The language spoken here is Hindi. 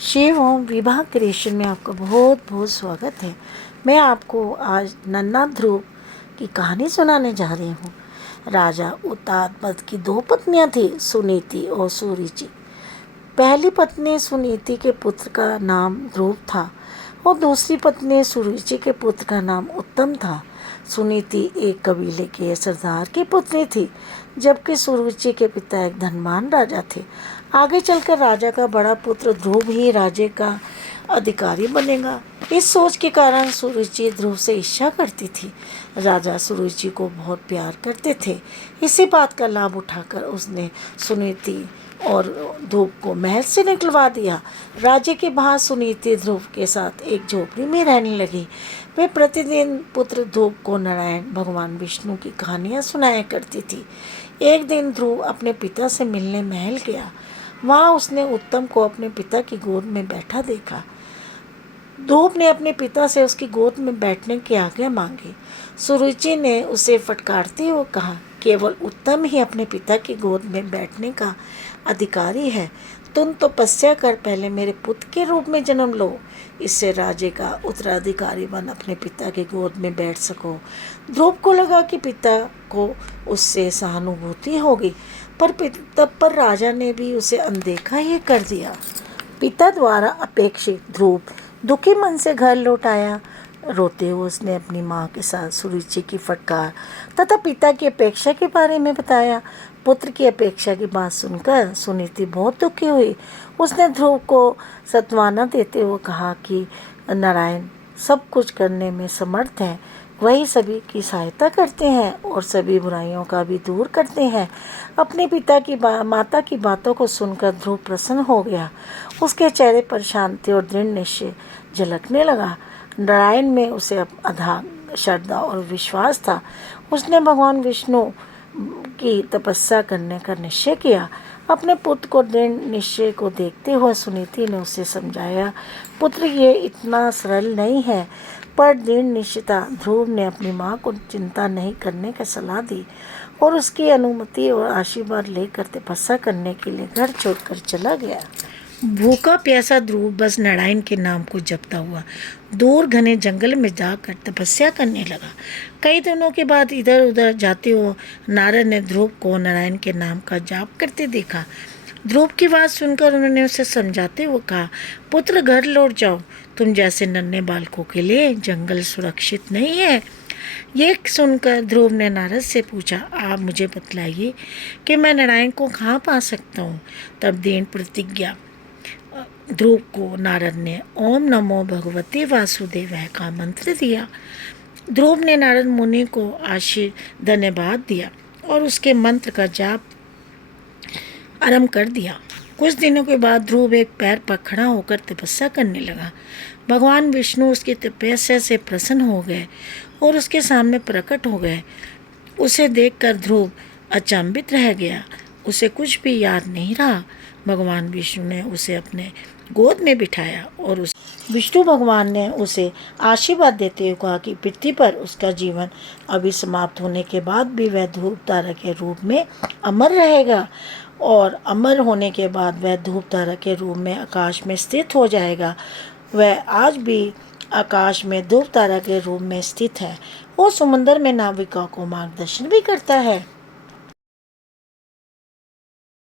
शिव ओम विवाह क्रिएशन में आपका बहुत बहुत स्वागत है। मैं आपको आज नन्ना ध्रुव की कहानी सुनाने जा रही हूँ। राजा उतानपाद की दो पत्नियाँ थी, सुनीति और सुरुचि। पहली पत्नी सुनीति के पुत्र का नाम ध्रुव था और दूसरी पत्नी सुरुचि के पुत्र का नाम उत्तम था। सुनीति एक कबीले के सरदार की पुत्री थी, जबकि सुरुचि के पिता एक धनवान राजा थे। आगे चलकर राजा का बड़ा पुत्र ध्रुव ही राज्य का अधिकारी बनेगा। इस सोच के कारण सुरुचि ध्रुव से ईर्ष्या करती थी। राजा सुरुचि को बहुत प्यार करते थे। इसी बात का लाभ उठाकर उसने सुनीति और ध्रुव को महल से निकलवा दिया। राज्य के बाहर सुनीति ध्रुव के साथ एक झोपड़ी में रहने लगी। वे प्रतिदिन पुत्र ध्रुव को नारायण भगवान विष्णु की कहानियाँ सुनाया करती थी। एक दिन ध्रुव अपने पिता से मिलने महल गया। वहाँ उसने उत्तम को अपने पिता की गोद में बैठा देखा। ध्रुव ने अपने पिता से उसकी गोद में बैठने की आज्ञा मांगी। सुरुचि ने उसे फटकारते हुए कहा, केवल उत्तम ही अपने पिता की गोद में बैठने का अधिकारी है। तुम तपस्या कर पहले मेरे पुत्र के रूप में जन्म लो, इससे राज्य का उत्तराधिकारी बन अपने पिता की गोद में बैठ सको। ध्रुव को लगा कि पिता को उससे सहानुभूति होगी, पर राजा ने भी उसे अनदेखा ही कर दिया। पिता द्वारा अपेक्षित ध्रुव दुखी मन से घर लौट आया। रोते हुए उसने अपनी माँ के साथ सुरुचि की फटकार तथा पिता की अपेक्षा के बारे में बताया। पुत्र की अपेक्षा की बात सुनकर सुनीति बहुत दुखी हुई। उसने ध्रुव को सांत्वना देते हुए कहा कि नारायण सब कुछ करने में समर्थ हैं, वही सभी की सहायता करते हैं और सभी बुराइयों का भी दूर करते हैं। अपने माता की बातों को सुनकर ध्रुव प्रसन्न हो गया। उसके चेहरे पर शांति और दृढ़ निश्चय झलकने लगा। नारायण में उसे अथाह श्रद्धा और विश्वास था। उसने भगवान विष्णु की तपस्या करने का निश्चय किया। अपने पुत्र को दृढ़ निश्चय को देखते हुए सुनीति ने उसे समझाया, पुत्र ये इतना सरल नहीं है। पर दृढ़ निश्चयता ध्रुव ने अपनी माँ को चिंता नहीं करने की सलाह दी और उसकी अनुमति और आशीर्वाद लेकर तपस्या करने के लिए घर छोड़कर चला गया। भूखा प्यासा ध्रुव बस नारायण के नाम को जपता हुआ दूर घने जंगल में जाकर तपस्या करने लगा। कई दिनों के बाद इधर उधर जाते हुए नारद ने ध्रुव को नारायण के नाम का जाप करते देखा। ध्रुव की बात सुनकर उन्होंने उसे समझाते हुए कहा, पुत्र घर लौट जाओ, तुम जैसे नन्हे बालकों के लिए जंगल सुरक्षित नहीं है। ये सुनकर ध्रुव ने नारद से पूछा, आप मुझे बतलाइए कि मैं नारायण को कहाँ पा सकता हूँ। तब दृढ़ प्रतिज्ञा ध्रुव को नारद ने ओम नमो भगवते वासुदेवाय का मंत्र दिया। ध्रुव ने नारद मुनि को धन्यवाद दिया और उसके मंत्र का जाप आरंभ कर दिया। कुछ दिनों के बाद ध्रुव एक पैर पर खड़ा होकर तपस्या करने लगा। भगवान विष्णु उसकी तपस्या से प्रसन्न हो गए और उसके सामने प्रकट हो गए। उसे देखकर ध्रुव अचंभित रह गया। उसे कुछ भी याद नहीं रहा। भगवान विष्णु ने उसे अपने गोद में बिठाया और विष्णु भगवान ने उसे आशीर्वाद देते हुए कहा कि पृथ्वी पर उसका जीवन अभी समाप्त होने के बाद भी वह ध्रुव तारा के रूप में अमर रहेगा और अमर होने के बाद वह ध्रुव तारा के रूप में आकाश में स्थित हो जाएगा। वह आज भी आकाश में ध्रुव तारा के रूप में स्थित है और समुद्र में नाविकों को मार्गदर्शन भी करता है।